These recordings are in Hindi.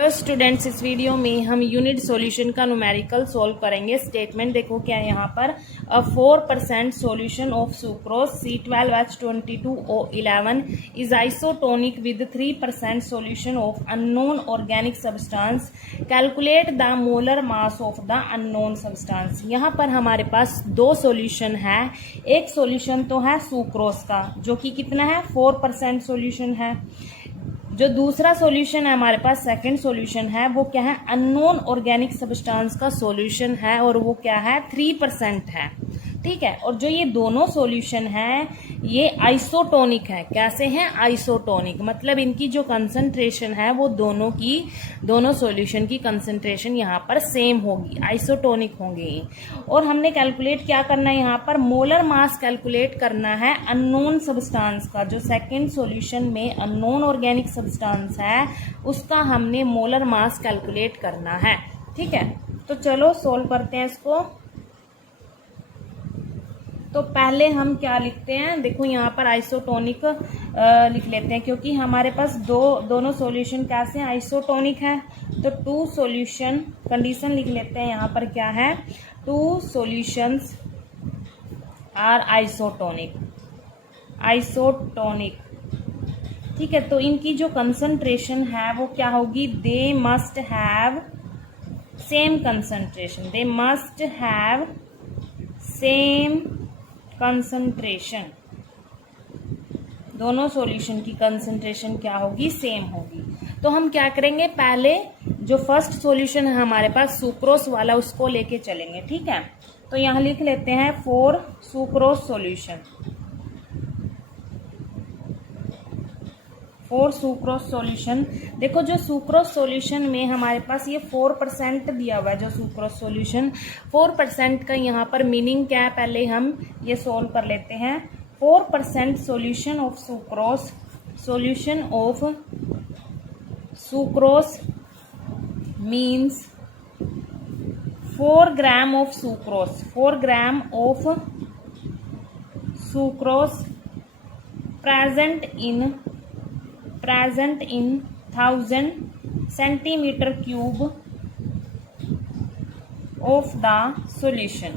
हेलो स्टूडेंट्स, इस वीडियो में हम यूनिट सॉल्यूशन का न्यूमेरिकल सॉल्व करेंगे। स्टेटमेंट देखो क्या है यहाँ पर। 4% solution of sucrose C12H22O11 is isotonic with 3% solution of unknown organic substance. Calculate the molar mass of the unknown substance. यहाँ पर हमारे पास दो सॉल्यूशन है। एक सॉल्यूशन तो है सुक्रोज का जो कि कितना है 4% सॉल्यूशन है। जो दूसरा सॉल्यूशन है हमारे पास सेकंड सॉल्यूशन है वो क्या है, अननोन ऑर्गेनिक सब्सटेंस का सॉल्यूशन है और वो क्या है 3% है। ठीक है, और जो ये दोनों सॉल्यूशन है ये आइसोटोनिक है। कैसे हैं? आइसोटोनिक, मतलब इनकी जो कंसंट्रेशन है वो दोनों सॉल्यूशन की कंसंट्रेशन यहाँ पर सेम होगी, आइसोटोनिक होंगी। और हमने कैलकुलेट क्या करना है यहाँ पर, मोलर मास कैलकुलेट करना है अननोन सब्सटेंस का। जो सेकेंड सॉल्यूशन में अननोन ऑर्गेनिक सब्सटेंस है उसका हमने मोलर मास कैलकुलेट करना है। ठीक है, तो चलो सोल्व करते हैं इसको। तो पहले हम क्या लिखते हैं, देखो यहाँ पर आइसोटोनिक लिख लेते हैं क्योंकि हमारे पास दोनों सॉल्यूशन कैसे हैं, आइसोटोनिक है। तो टू सॉल्यूशन कंडीशन लिख लेते हैं। यहाँ पर क्या है, टू सॉल्यूशंस आर आइसोटोनिक। ठीक है, तो इनकी जो कंसंट्रेशन है वो क्या होगी, they must have same concentration. They must have same concentration. दोनों सॉल्यूशन की कंसंट्रेशन क्या होगी, सेम होगी। तो हम क्या करेंगे, पहले जो फर्स्ट सॉल्यूशन है हमारे पास सुक्रोज वाला उसको लेके चलेंगे। ठीक है, तो यहां लिख लेते हैं for sucrose solution. For sucrose solution, देखो जो सुक्रोज सॉल्यूशन में हमारे पास ये 4% दिया हुआ है। जो सुक्रोज सॉल्यूशन 4% का यहाँ पर मीनिंग क्या है, पहले हम ये सोल्व कर लेते हैं। 4% solution of sucrose, solution of sucrose means 4 gram of sucrose. 4 gram of sucrose present in 1000 centimeter cube of the solution।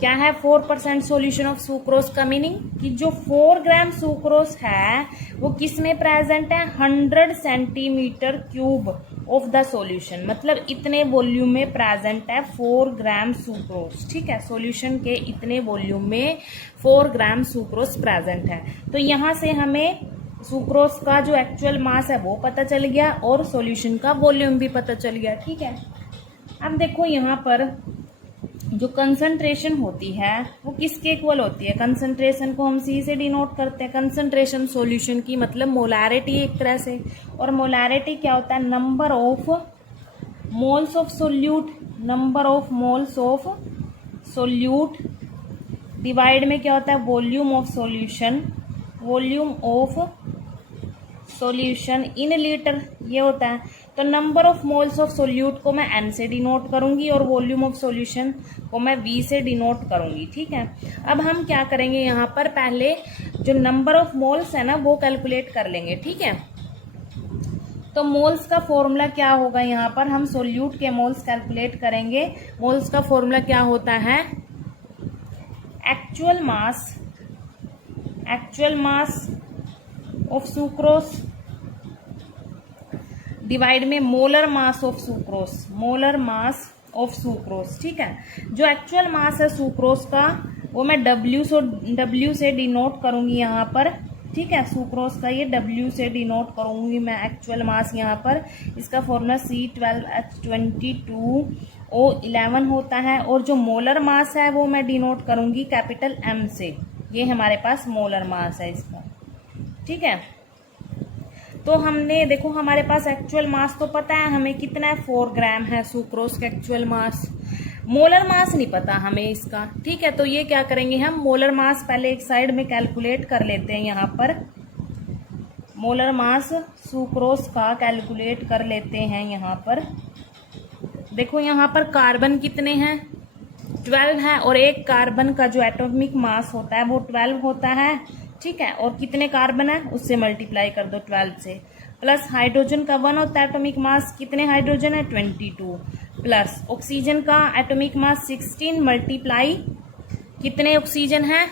क्या है 4% सॉल्यूशन ऑफ सुक्रोज का मीनिंग, कि जो 4 ग्राम सुक्रोज है वो किस में प्रेजेंट है, 100 centimetre cube of the solution, मतलब इतने वॉल्यूम में प्रेजेंट है 4 ग्राम सुक्रोज। ठीक है, सॉल्यूशन के इतने वॉल्यूम में 4 ग्राम सुक्रोज प्रेजेंट है। तो यहाँ से हमें सुक्रोज का जो एक्चुअल मास है वो पता चल गया और सॉल्यूशन का वॉल्यूम भी पता चल गया। ठीक है, अब देखो यहाँ पर जो कंसंट्रेशन होती है वो किसके इक्वल होती है। कंसंट्रेशन को हम सी से डिनोट करते हैं। कंसंट्रेशन सॉल्यूशन की मतलब मोलारिटी एक तरह से। और मोलारिटी क्या होता है, number of moles of solute. Number of moles of solute divide में क्या होता है, volume of solution. Volume of solution in litre ये होता है। तो number of moles of solute को मैं N से डिनोट करूंगी और वॉल्यूम ऑफ सॉल्यूशन को मैं V से डिनोट करूंगी। ठीक है, अब हम क्या करेंगे, यहाँ पर पहले जो नंबर ऑफ मोल्स है ना वो कैलकुलेट कर लेंगे। ठीक है, तो मोल्स का फॉर्मूला क्या होगा, यहाँ पर हम सोल्यूट के मोल्स कैलकुलेट करेंगे। मोल्स का फॉर्मूला क्या होता है, actual mass of sucrose divide में molar mass of sucrose. Molar mass of sucrose. ठीक है, जो एक्चुअल मास है सुक्रोज का वो मैं W से डिनोट करूंगी यहाँ पर। ठीक है, सुक्रोज का ये W से डिनोट करूंगी मैं एक्चुअल मास यहाँ पर। इसका फॉर्मूला C12H22O11 होता है। और जो मोलर मास है वो मैं डिनोट करूंगी कैपिटल M से। ये हमारे पास मोलर मास है इसका। ठीक है, तो हमने देखो हमारे पास एक्चुअल मास तो पता है हमें कितना है, 4 ग्राम है सुक्रोज का एक्चुअल मास। मोलर मास नहीं पता हमें इसका। ठीक है, तो ये क्या करेंगे हम, मोलर मास पहले एक साइड में कैलकुलेट कर लेते हैं। यहाँ पर मोलर मास सुक्रोज का कैलकुलेट कर लेते हैं। यहाँ पर देखो यहाँ पर कार्बन कितने हैं, 12 है। और एक कार्बन का जो एटॉमिक मास होता है वो 12 होता है। ठीक है, और कितने कार्बन है उससे मल्टीप्लाई कर दो 12 से। प्लस हाइड्रोजन का 1 होता है एटॉमिक मास, कितने हाइड्रोजन है 22, प्लस ऑक्सीजन का एटॉमिक मास 16 मल्टीप्लाई कितने ऑक्सीजन है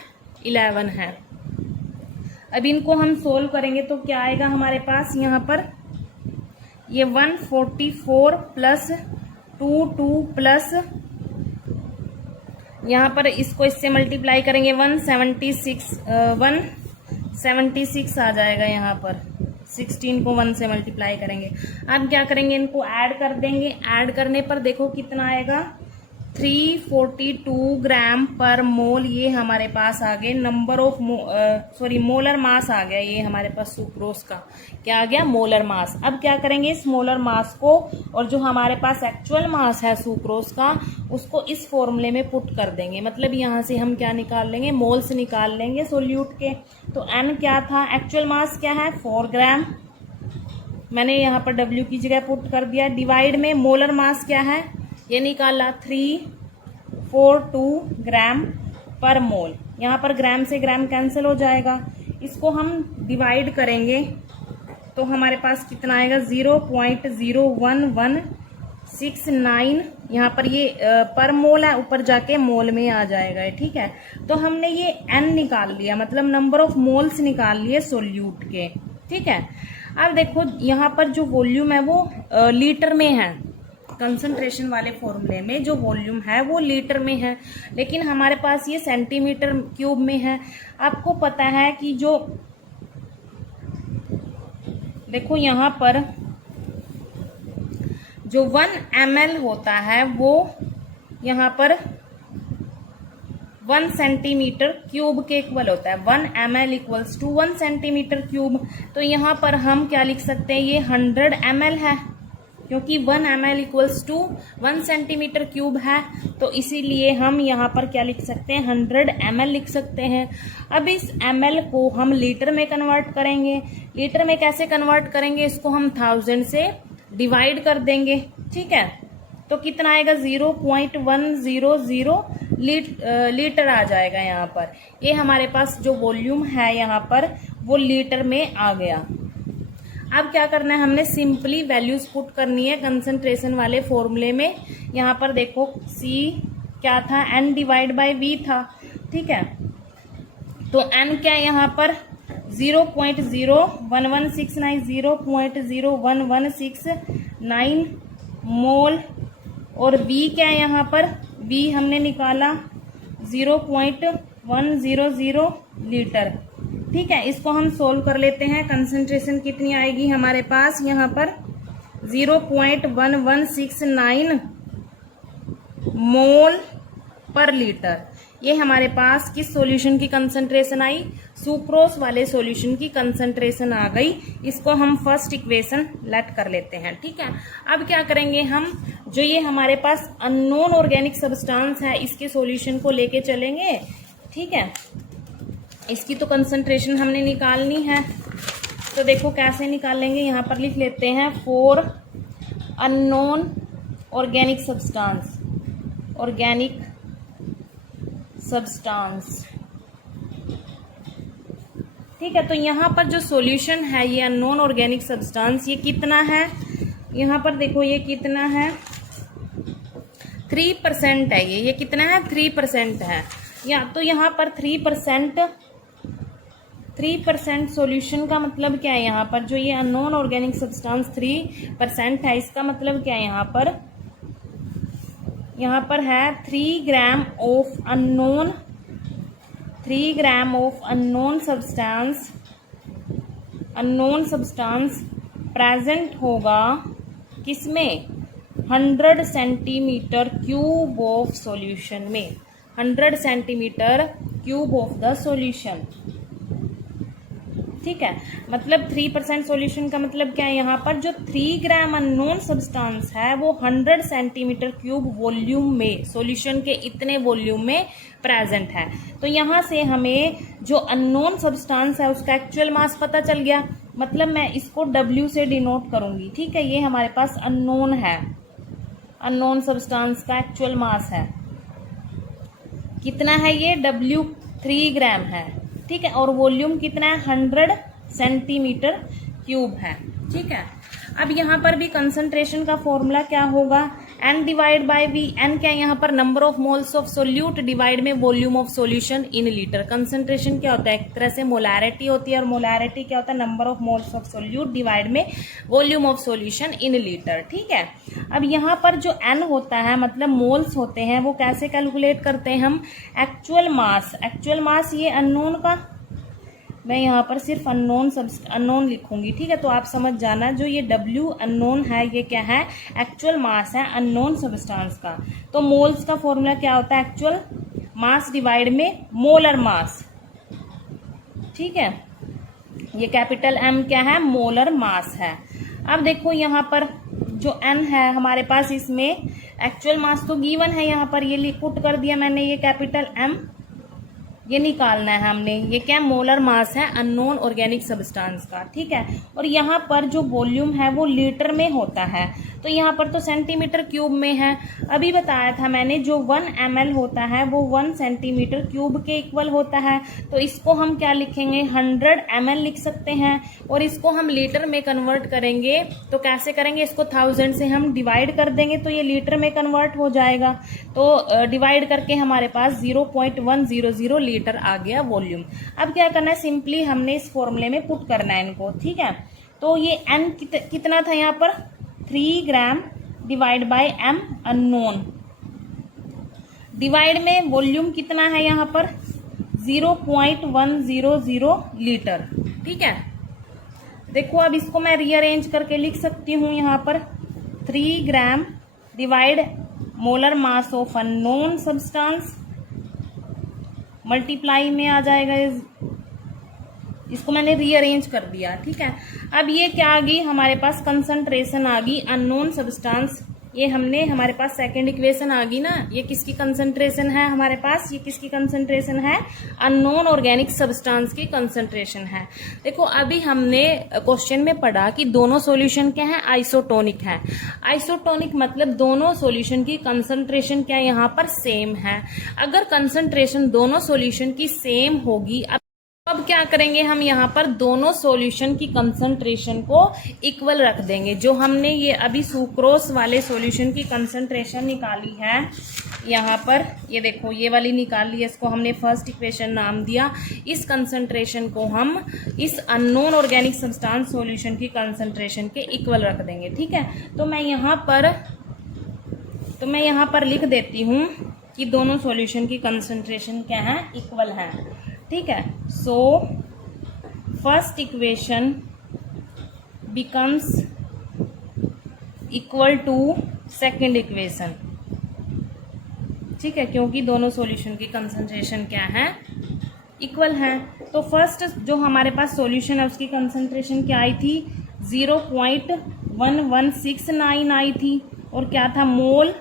11 है। अब इनको हम सोल्व करेंगे तो क्या आएगा हमारे पास, यहाँ पर ये 144 प्लस 22 प्लस यहाँ पर इसको इससे मल्टीप्लाई करेंगे 176 आ जाएगा। यहाँ पर 16 को 1 से मल्टीप्लाई करेंगे। अब क्या करेंगे, इनको ऐड कर देंगे। ऐड करने पर देखो कितना आएगा 342 ग्राम पर मोल, ये हमारे पास आ गए नंबर ऑफ मोलर मास आ गया ये हमारे पास सुक्रोज का। क्या आ गया, मोलर मास। अब क्या करेंगे, इस मोलर मास को और जो हमारे पास एक्चुअल मास है सुक्रोज का उसको इस फॉर्मूले में पुट कर देंगे। मतलब यहाँ से हम क्या निकाल लेंगे, मोल्स निकाल लेंगे सोल्यूट के। तो एन क्या था, एक्चुअल मास क्या है 4 ग्राम, मैंने यहाँ पर डब्ल्यू की जगह पुट कर दिया। डिवाइड में मोलर मास क्या है ये निकाला 342 ग्राम पर मोल। यहाँ पर ग्राम से ग्राम कैंसिल हो जाएगा। इसको हम डिवाइड करेंगे तो हमारे पास कितना आएगा 0.01169। यहाँ पर ये पर मोल है, ऊपर जाके मोल में आ जाएगा। ठीक है, तो हमने ये एन निकाल लिया, मतलब नंबर ऑफ मोल्स निकाल लिए सोल्यूट के। ठीक है, अब देखो यहाँ पर जो वॉल्यूम है वो लीटर में है। कंसंट्रेशन वाले फॉर्मूले में जो वॉल्यूम है वो लीटर में है, लेकिन हमारे पास ये सेंटीमीटर क्यूब में है। आपको पता है कि जो देखो यहाँ पर जो 1 ml होता है वो यहाँ पर 1 सेंटीमीटर क्यूब के इक्वल होता है। 1 ml equals to 1 centimetre cube. तो यहाँ पर हम क्या लिख सकते हैं, ये 100 ml है, क्योंकि 1 ml equals to 1 centimetre cube है। तो इसीलिए हम यहाँ पर क्या लिख सकते हैं, 100 ml लिख सकते हैं। अब इस ml को हम लीटर में कन्वर्ट करेंगे। लीटर में कैसे कन्वर्ट करेंगे, इसको हम 1000 से डिवाइड कर देंगे। ठीक है, तो कितना आएगा 0.100 लीटर आ जाएगा। यहाँ पर ये हमारे पास जो वॉल्यूम है यहाँ पर वो लीटर में आ गया। अब क्या करना है, हमने सिंपली वैल्यूज पुट करनी है कंसंट्रेशन वाले फॉर्मूले में। यहाँ पर देखो C क्या था, N डिवाइड बाय V था। ठीक है, तो N क्या है यहाँ पर 0.01169 मोल, और V क्या है यहाँ पर, V हमने निकाला 0.100 लीटर। ठीक है, इसको हम सोल्व कर लेते हैं। कंसंट्रेशन कितनी आएगी हमारे पास, यहाँ पर 0.1169 मोल पर लीटर। ये हमारे पास किस सॉल्यूशन की कंसंट्रेशन आई, सुक्रोज वाले सॉल्यूशन की कंसंट्रेशन आ गई। इसको हम फर्स्ट इक्वेशन लेट कर लेते हैं। ठीक है, अब क्या करेंगे हम, जो ये हमारे पास अननोन ऑर्गेनिक सब्सटेंस है इसके सॉल्यूशन को लेके चलेंगे। ठीक है, इसकी तो कंसंट्रेशन हमने निकालनी है, तो देखो कैसे निकालेंगे। यहाँ पर लिख लेते हैं 4 अननोन ऑर्गेनिक सब्सटेंस। ठीक है, तो यहाँ पर जो सॉल्यूशन है ये अननोन ऑर्गेनिक सब्सटेंस, ये कितना है, यहाँ पर देखो ये कितना है 3% है। ये कितना है 3% है। या तो यहाँ पर 3% सॉल्यूशन का मतलब क्या है, यहाँ पर जो ये अननोन ऑर्गेनिक सब्सटेंस 3% है, इसका मतलब क्या है, यहाँ पर है 3 gram of unknown substance present होगा किसमें, 100 सेंटीमीटर क्यूब ऑफ सॉल्यूशन में, 100 centimetre cube of the solution. ठीक है, मतलब 3% सॉल्यूशन का मतलब क्या है, यहाँ पर जो 3 ग्राम अननोन सब्सटेंस है वो 100 सेंटीमीटर क्यूब वॉल्यूम में, सॉल्यूशन के इतने वॉल्यूम में प्रेजेंट है। तो यहाँ से हमें जो अननोन सब्सटेंस है उसका एक्चुअल मास पता चल गया। मतलब मैं इसको W से डिनोट करूंगी। ठीक है, ये हमारे पास अननोन है, अननोन सब्सटेंस का एक्चुअल मास है कितना है, ये W 3 ग्राम है। ठीक है, और वॉल्यूम कितना है 100 सेंटीमीटर क्यूब है। ठीक है। अब यहाँ पर भी कंसंट्रेशन का फॉर्मूला क्या होगा, N divide by V। N क्या है यहाँ पर, number of moles of solute divide में volume of solution in litre. Concentration क्या होता है, एक तरह से मोलैरिटी होती है, और मोलैरिटी क्या होता है, number of moles of solute divide में volume of solution in litre. ठीक है। अब यहाँ पर जो N होता है मतलब मोल्स होते हैं, वो कैसे कैलकुलेट करते हैं हम, एक्चुअल मास। एक्चुअल मास ये अननोन का, मैं यहाँ पर सिर्फ अननोन लिखूंगी, ठीक है, तो आप समझ जाना जो ये W अननोन है ये क्या है, एक्चुअल मास है अननोन सब्सटेंस का। तो मोल्स का फॉर्मूला क्या होता है, एक्चुअल मास डिवाइड में मोलर मास। ठीक है, ये कैपिटल M क्या है, मोलर मास है। अब देखो यहाँ पर जो N है हमारे पास, इसमें एक्चुअल मास तो गिवन है, यहाँ पर ये पुट कर दिया मैंने, ये कैपिटल M ये निकालना है हमने, ये क्या मोलर मास है अननोन ऑर्गेनिक सब्सटेंस का। ठीक है, और यहाँ पर जो वॉल्यूम है वो लीटर में होता है, तो यहाँ पर तो सेंटीमीटर क्यूब में है। अभी बताया था मैंने जो 1 ml होता है वो 1 सेंटीमीटर क्यूब के इक्वल होता है, तो इसको हम क्या लिखेंगे, 100 ml लिख सकते हैं। और इसको हम लीटर में कन्वर्ट करेंगे तो कैसे करेंगे, इसको 1000 से हम डिवाइड कर देंगे तो ये लीटर में कन्वर्ट हो जाएगा। तो डिवाइड करके हमारे पास 0.100 लीटर आ गया वॉल्यूम। अब क्या करना है, सिंपली हमने इस फॉर्मूले में पुट करना है इनको। ठीक है, तो ये N कितना था यहाँ पर, 3 gram divide by M unknown, divide में वॉल्यूम कितना है यहाँ पर 0.100 लीटर। ठीक है, देखो अब इसको मैं रीअरेंज करके लिख सकती हूँ यहाँ पर 3 gram divide molar mass of unknown substance, multiply में आ जाएगा, इसको मैंने रीअरेंज कर दिया। ठीक है, अब ये क्या आ गई हमारे पास, कंसंट्रेशन आ गई अननोन सब्सटेंस। ये हमने हमारे पास सेकंड इक्वेशन आ गई ना, ये किसकी कंसंट्रेशन है हमारे पास, ये किसकी कंसंट्रेशन है, अननोन ऑर्गेनिक सब्सटेंस की कंसंट्रेशन है। देखो अभी हमने क्वेश्चन में पढ़ा कि दोनों सॉल्यूशन क्या है, आइसोटोनिक है। आइसोटोनिक मतलब दोनों सॉल्यूशन की कंसंट्रेशन क्या यहाँ पर सेम है। अगर कंसंट्रेशन दोनों सॉल्यूशन की सेम होगी, अब क्या करेंगे हम यहाँ पर दोनों सॉल्यूशन की कंसंट्रेशन को इक्वल रख देंगे। जो हमने ये अभी सुक्रोस वाले सॉल्यूशन की कंसंट्रेशन निकाली है यहाँ पर, ये देखो ये वाली निकाली है, इसको हमने फर्स्ट इक्वेशन नाम दिया। इस कंसंट्रेशन को हम इस अननोन ऑर्गेनिक सब्सटेंस सॉल्यूशन की कंसंट्रेशन के इक्वल रख देंगे। ठीक है, तो मैं यहाँ पर लिख देती हूँ कि दोनों सॉल्यूशन की कंसंट्रेशन क्या है, इक्वल है। ठीक है, so first equation becomes equal to second equation. ठीक है, क्योंकि दोनों सॉल्यूशन की कंसंट्रेशन क्या है, इक्वल है। तो फर्स्ट जो हमारे पास सॉल्यूशन है उसकी कंसंट्रेशन क्या आई थी, 0.1169 आई थी, और क्या था, मोल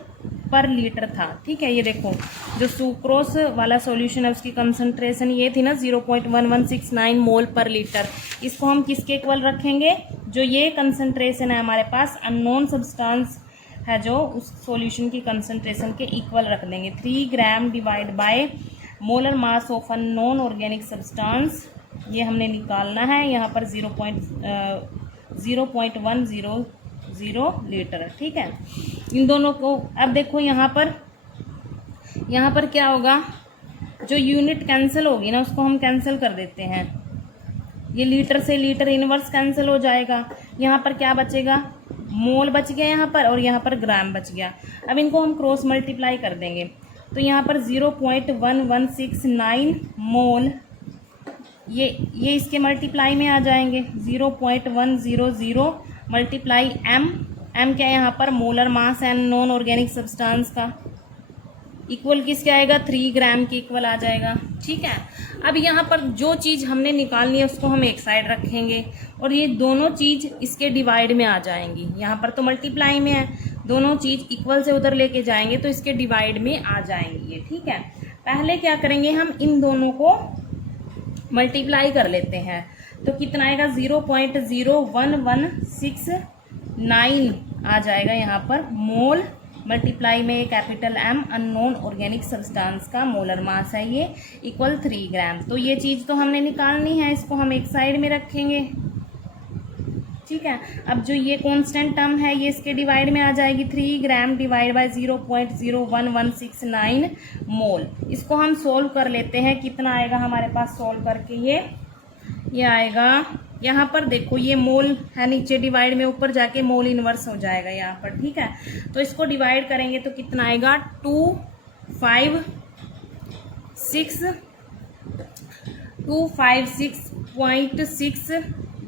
पर लीटर था। ठीक है, ये देखो जो सुक्रोस वाला सॉल्यूशन है उसकी कंसंट्रेशन ये थी ना 0.1169 मोल पर लीटर। इसको हम किसके इक्वल रखेंगे, जो ये कंसंट्रेशन है हमारे पास अननोन सब्सटेंस है जो, उस सॉल्यूशन की कंसंट्रेशन के इक्वल रख देंगे। 3 gram divide by molar mass of unknown organic substance, ये हमने निकालना है यहाँ पर 0.100 लीटर। ठीक है, इन दोनों को अब देखो यहाँ पर क्या होगा, जो यूनिट कैंसिल होगी ना उसको हम कैंसिल कर देते हैं, ये लीटर से लीटर इनवर्स कैंसिल हो जाएगा। यहाँ पर क्या बचेगा, मोल बच गया यहाँ पर, और यहाँ पर ग्राम बच गया। अब इनको हम क्रॉस मल्टीप्लाई कर देंगे तो यहाँ पर 0.1169 मोल, ये इसके मल्टीप्लाई में आ जाएंगे, 0.100 मल्टीप्लाई M क्या यहाँ पर मोलर मास है नॉन ऑर्गेनिक सब्सटेंस का, इक्वल किसके आएगा, 3 ग्राम के इक्वल आ जाएगा। ठीक है, अब यहाँ पर जो चीज़ हमने निकालनी है उसको हम एक साइड रखेंगे, और ये दोनों चीज़ इसके डिवाइड में आ जाएंगी। यहाँ पर तो मल्टीप्लाई में है, दोनों चीज़ इक्वल से उधर लेके जाएंगे तो इसके डिवाइड में आ जाएंगी ये। ठीक है, पहले क्या करेंगे, हम इन दोनों को मल्टीप्लाई कर लेते हैं तो कितना आएगा, 0.01169 आ जाएगा यहाँ पर मोल, मल्टीप्लाई में capital M unknown organic substance का मोलर मास है ये, इक्वल 3 ग्राम। तो ये चीज़ तो हमने निकालनी है, इसको हम एक साइड में रखेंगे। ठीक ठीक है। अब जो ये कांस्टेंट टर्म है ये इसके डिवाइड में आ जाएगी, 3 ग्राम डिवाइड बाय 0.01169 मोल। इसको हम सोल्व कर लेते हैं, कितना आएगा हमारे पास सोल्व करके, ये आएगा, यहाँ पर देखो ये मोल है नीचे डिवाइड में, ऊपर जाके मोल इनवर्स हो जाएगा यहाँ पर, ठीक है। तो इसको डिवाइड करेंगे तो कितना आएगा, 256.6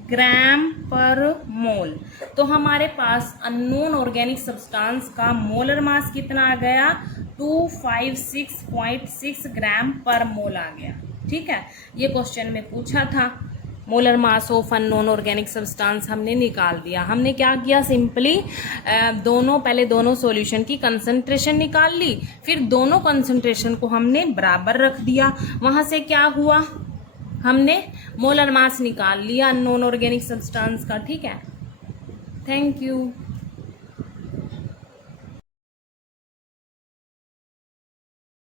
ग्राम पर मोल। तो हमारे पास अननोन ऑर्गेनिक सब्सटेंस का मोलर मास कितना आ गया, 256.6 ग्राम पर मोल आ गया, ठीक है। ये क्वेश्चन में पूछा था, molar mass of unknown organic substance हमने निकाल दिया। हमने क्या किया, सिंपली पहले दोनों सॉल्यूशन की कंसंट्रेशन निकाल ली, फिर दोनों कंसंट्रेशन को हमने बराबर रख दिया। वहां से क्या हुआ, हमने मोलर मास निकाल लिया अननोन ऑर्गेनिक सब्सटेंस का, ठीक है। Thank you.